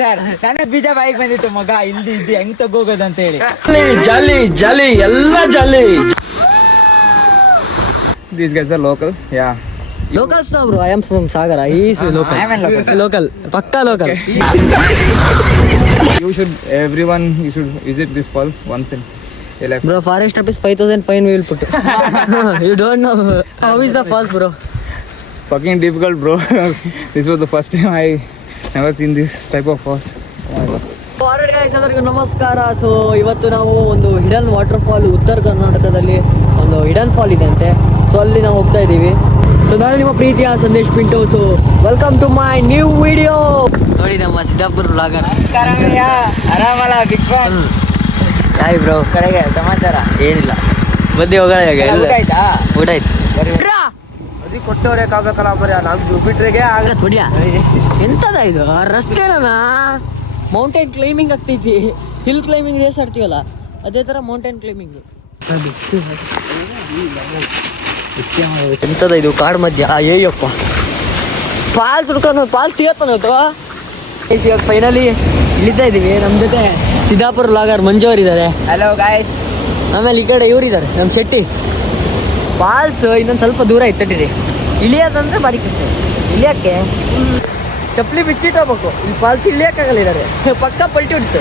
Sir ನನಗೆ ಬೀಜ ಬಾಯಿಗೆ ಬಂದಿತ್ತು ಮಗ ಇಲ್ಲಿ ಇದ್ದು ಹೆಂಗ್ ತಗೋಗೋದು ಅಂತ ಹೇಳಿ ಜಾಲಿ ಜಾಲಿ ಎಲ್ಲ jolly These guys are locals. Yeah. Locals no I am from Sagara is I am in local. Local ಪಕ್ಕಾ local You should everyone you should visit this fall once in your life. Bro forest office five thousand fine will put you don't know how is the falls bro Fucking difficult, bro. this was the first time I never seen this type of falls ಎಲ್ಲರಿಗೂ ನಮಸ್ಕಾರ. So ಇವತ್ತು ನಾವು ಒಂದು hidden water fall ಉತ್ತರ ಕರ್ನಾಟಕದಲ್ಲಿ ಒಂದು hidden fall ಇದೆ ಅಂತೆ. ಸೊ ಅಲ್ಲಿ ನಾವು ಹೋಗ್ತಾ ಇದ್ದೀವಿ. ಸೊ ನಾನು ನಿಮ್ಮ ಪ್ರೀತಿಯ Sandesh Pintu. So welcome to my new video ನೋಡಿ ನಮ್ಮ ಸಿದ್ದಾಪುರ ಬ್ಲಾಗರ್ ಆರಾಮಲ್ಲ ಬಿಗ್ ಬಾಸ್ ಹಾಯ್ ಬ್ರೋ ಕಡೆಗೆ ಸಮಾಚಾರ? ಏನಿಲ್ಲ. ಬದ್ದಿ ಹೋಗಲ್ಲ ಈಗ. ಊಟ ಆಯ್ತಾ? ಊಟ ಆಯ್ತು. ಕೊಟ್ಟವ್ರೆ ಕಾಗಕಲ್ಲ ಬರೀ ನಾಲ್ಕು ಬಿಟ್ರಿಗೆ ಆಗತ್ ಹೊಡಿಯ ಎಂತದ ಇದು? ರಸ್ತೆನಾ ಮೌಂಟೇನ್ ಕ್ಲೈಂಬಿಂಗ್ ಆಗ್ತೈತಿ. ಹಿಲ್ ಕ್ಲೈಂಬಿಂಗ್ ರೇಸ್ ಆಡ್ತೀವಲ್ಲ ಅದೇ ತರ ಮೌಂಟೇನ್ ಕ್ಲೈಂಬಿಂಗ್ ಎಂತದ ಇದು ಕಾಡ್ ಮಧ್ಯ? ಏಯಪ್ಪ. ಪಾಲ್ ತುಡ್ಕೊಂಡು ಪಾಲ್ ಸಿಗತ್ತಾನ ಅಥವಾ? ಇವಾಗ ಫೈನಲಿ ಇಳಿತಾ ಇದೀವಿ. ನಮ್ಮ ಜೊತೆ ಸಿದ್ದಾಪುರ ಲಾಗರ್ ಮಂಜು ಅವರಿದ್ದಾರೆ. ಹಲೋ ಗಾಯ್ಸ್ ಆಮೇಲೆ ಈ ಕಡೆ ಇವ್ರು ಇದ್ದಾರೆ ನಮ್ಮ ಶೆಟ್ಟಿ. ಪಾಲ್ಸ್ ಇನ್ನೊಂದು ಸ್ವಲ್ಪ ದೂರ ಐತೆ ತಟ್ಟಿರಿ ಇಳಿಯೋದಂದ್ರೆ ಭಾರಿ ಕಷ್ಟ. ಇಳಿಯಕ್ಕೆ ಚಪ್ಪಲಿ ಬಿಚ್ಚಿಟ್ಟೋಗ್ಬೇಕು. ಇಲ್ಲಿ ಪಾಲ್ಸಿ ಇಳಿಯೋಕ್ಕಾಗಲ್ಲ ಇದ್ದಾರೆ ಪಕ್ಕ ಪಲ್ಟಿ ಹೊಡಿತು.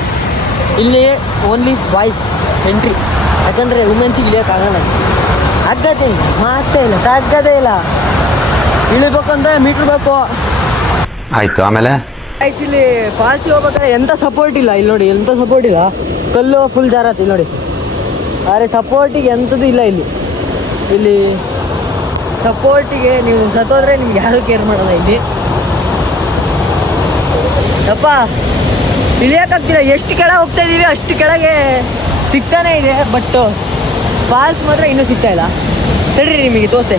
ಇಲ್ಲಿ ಓನ್ಲಿ ಬಾಯ್ಸ್ ಎಂಟ್ರಿ ಯಾಕಂದರೆ ವುಮೆನ್ಸ್ ಇಳಿಯೋಕ್ಕಾಗಲ್ಲ. ಆಗದೇ ಇಲ್ಲ ಮಾತೇ ಇಲ್ಲ. ತಗ್ಗದೇ ಇಲ್ಲ. ಇಳಿಬೇಕು ಅಂದ್ರೆ ಮೀಟ್ರ್ ಬೇಕು. ಆಯ್ತು ಆಮೇಲೆ? ಬಾಯ್ಸ್ ಇಲ್ಲಿ ಫಾಲ್ಸ್ ಹೋಗ್ಬೇಕಾದ್ರೆ ಎಂತ ಸಪೋರ್ಟ್ ಇಲ್ಲ. ಇಲ್ಲಿ ನೋಡಿ ಎಂತ ಸಪೋರ್ಟ್ ಇಲ್ಲ. ಕಲ್ಲು ಫುಲ್ ಜಾರತ್ತೆ ಇಲ್ಲಿ ನೋಡಿ. ಆದರೆ ಸಪೋರ್ಟಿಗೆ ಎಂಥದ್ದು ಇಲ್ಲ ಇಲ್ಲಿ. ಇಲ್ಲಿ ಸಪೋರ್ಟಿಗೆ ನೀವು ಸತ್ತೋದ್ರೆ ನಿಮ್ಗೆ ಯಾರು ಕೇರ್ ಮಾಡಲ್ಲ ಇಲ್ಲಿ? ಅಪ್ಪ ಇಳಿಯೋಕ್ಕಾಗ್ತಿಲ್ಲ ಎಷ್ಟು ಕೆಳಗೆ ಹೋಗ್ತಾ ಇದ್ದೀವಿ ಅಷ್ಟು ಕೆಳಗೆ ಸಿಗ್ತಾನೆ ಇದೆ ಬಟ್ ಫಾಲ್ಸ್ ಮಾತ್ರ ಇನ್ನೂ ಸಿಗ್ತಾ ಇಲ್ಲ. ತಡ್ರಿ ನಿಮಗೆ ತೋರಿಸ್ತೆ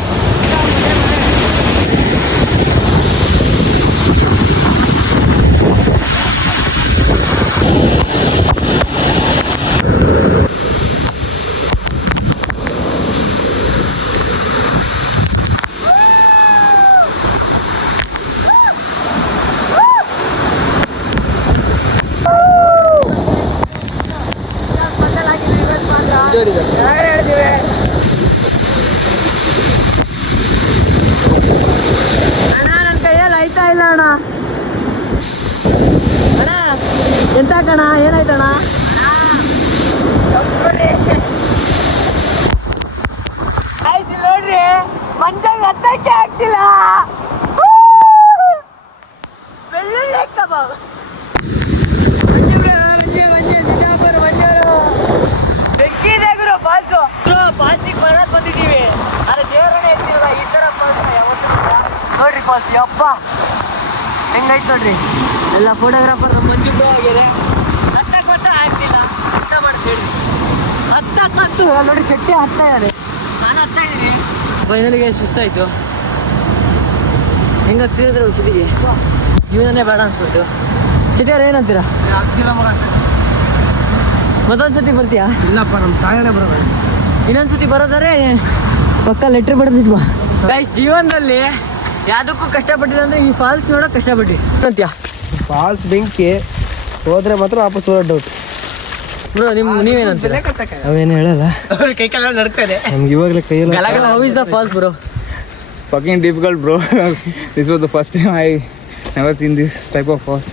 ಅಣ್ಣ ನನ್ನ ಕೈಯಲ್ಲಿ ಆಯ್ತಾ ಇಲ್ಲ ಅಣ್ಣ? ಅಣ್ಣ ಎಂತ ಕಣ ಏನಾಯ್ತಣ್ಣ ನೋಡ್ರಿ ಮಂಜಾಗ ಹತ್ತಕ್ಕೆ ಆಗ್ತಿಲ್ಲ ಬೆಳ್ಳುಳ್ಳಿ ಕಬಾಬ್ ಬೆಂಕಿದೆ ಗುರು ಫಾಲ್ಸು ಫಾಲ್ಸಿಗೆ ಬರೋದ್ ಬಂದಿದ್ದೀವಿ ಅರೆ ದೇವರನ್ನೇ ಎತ್ತಿರಲ್ಲ ಈ ಥರ ಫಾಲ್ಸ್ ಯಾವತ್ತೂ ಇಲ್ಲ. ನೋಡ್ರಿ ಫಾಲ್ಸ್ ಯಪ್ಪ ಹೆಂಗೈತೆ ನೋಡ್ರಿ? ಎಲ್ಲ ಫೋಟೋಗ್ರಾಫರ್ ಮಂಜು ಬ್ರೋ ಆಗಿದೆ ಹತ್ತಕ್ಕೆ ಮಾತ್ರ ಆಗ್ತಿಲ್ಲ ಎಂತ ಮಾಡ್ತೀವಿ ಹತ್ತಕ್ಕಂತೂ ನೋಡಿ ಚಟ್ಟಿ ಹತ್ತಾ ಇದ್ದಾರೆ ನಾನು ಹತ್ತಾ ಇದ್ದೀನಿ. ಫೈನಲಿಗೆ ಸುಸ್ತಾಯ್ತು. ಹೆಂಗಾಗ್ತಿದ್ರೆ ಸಿಟಿಗೆ ಜೀವನನೇ ಬೇಡ ಅನ್ಸ್ಬಿಟ್ಟು ಸಿಟಿಯವ್ರು ಏನಂತೀರಾ ಮತ್ತೊಂದ್ಸತಿ ಬರ್ತೀಯಾ? ಇಲ್ಲಪ್ಪ ನಮ್ಮ ತಾಯನೇ ಬರೋದು. ಇನ್ನೊಂದ್ಸತಿ ಬರೋದಾರೆ ಪಕ್ಕ ಲೆಟ್ರ್ ಬರೆದಿದ್ವಾ? ಗೈಸ್ ಜೀವನದಲ್ಲಿ ಯಾವ್ದಕ್ಕೂ ಕಷ್ಟಪಟ್ಟಿಲ್ಲ ಅಂದ್ರೆ ಈ ಫಾಲ್ಸ್ ನೋಡೋಕೆ ಕಷ್ಟಪಟ್ಟಿ. ಅಂತ್ಯ ಫಾಲ್ಸ್ ಬೆಂಕಿ ಹೋದ್ರೆ ಮಾತ್ರ ವಾಪಸ್ ಬರೋ ಡೌಟ್ ಬ್ರೋ ನಿಮ್ ನೀವೇನಂತ ಅವೇನು ಹೇಳಲ್ಲ. ಕೈ ಕಾಲ ನಡ್ತದೆ ನಮ್ಗೆ ಇವಾಗಲೇ ಕೈಯಲ್ಲ how is the falls bro Fucking difficult, bro this was the first time I never seen this type of falls.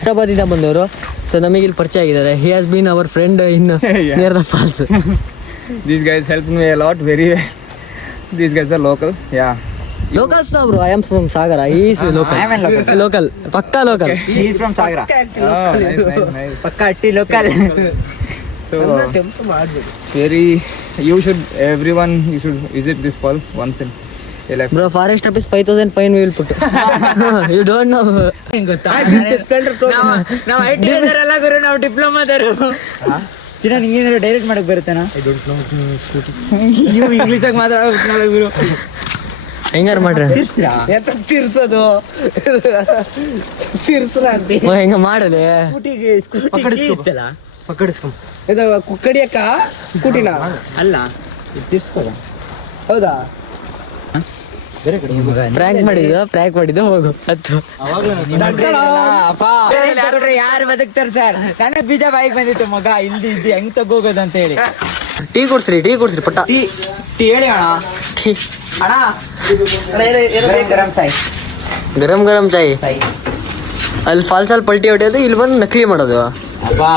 ಹೈದರಾಬಾದಿಂದ ಬಂದವರು. ಸೊ ನಮಗೆ ಇಲ್ಲಿ ಪರಿಚಯ ಆಗಿದ್ದಾರೆ. He has been our friend in. Near the falls these guys help me lot very we well. These guys are locals. Yeah. Locals no bro I am from Sagara is I am in local local. Local ಪಕ್ಕಾ local is from Sagara Oh. ಪಕ್ಕ ಅಟ್ಟಿ local So, very, you should, everyone, you should visit this fall once in your life. Bro forest office five thousand fine will put you don't know ಗೊತ್ತಾ ನಾವು I T ಎಲ್ಲ ಗುರು ನಾವು ಡಿಪ್ಲೊಮಾದರು ಚಿನ್ನ ನಿಂಗೇನಾದ್ರು direct ಮಾಡಕ್ ಬರುತ್ತೇನಾ? ಐ ಡೋಂಟ್ ನೋ ಸ್ಕೂಟಿ ನೀವು ಆಗಿ ಮಾತಾಡೋದು ಗುರು ಹೆಂಗಾರ ಮಾಡ್ರಿ? ಎಂತ ತಿರ್ಸೋದು? ತಿರ್ಸ್ರ ಅಂತ. ಮ, ಹೆಂಗ ಮಾಡಲೆ? ಇತ್ತಲ್ಲ? ಇದು ಕು- ಕಡಿಯಕ್ಕ ಕುಟಿನ ಅಲ್ಲ. ತಿರ್ಸ್ಬೋದ? ಹೌದಾ? ಫ್ರ್ಯಾಂಕ್ ಮಾಡಿದ್ದು ಫ್ರ್ಯಾಂಕ್ ಮಾಡಿದ್ದು ಹೋಗು. ಹತ್ತು. ಯಾರು ಬದುಕ್ತಾರೆ ಸರ್? ನನಗೆ ಬೀಜ ಬಾಯಿಗೆ ಬಂದಿತ್ತು ಮಗ. ಇಲ್ಲಿ ಇದ್ದು ಹೆಂಗ್ ತಗೋಗೋದು ಅಂತ ಹೇಳಿ ಟೀ ಕೊಡ್ಸ್ರಿ ಟೀ ಕೊಡ್ಸ್ರಿ ಪಟ್ಟ. ಟೀ ಟೀ ಹೇಳಿ ಅಣ್ಣ. ಟೀ. ಅಣ್ಣ. ಗರಂ ಗರಂ ಚಾಯ್. ಗರಂ ಗರಂ ಚಾಯ್. ಅಲ್ಲಿ ಫಾಲ್ಸ್ ಅಲ್ಲಿ ಪಲ್ಟಿ ಹೊಡೆಯೋದು ಇಲ್ಲಿ ಬಂದು ನಕಲಿ ಮಾಡೋದು? ಅಬ್ಬಾ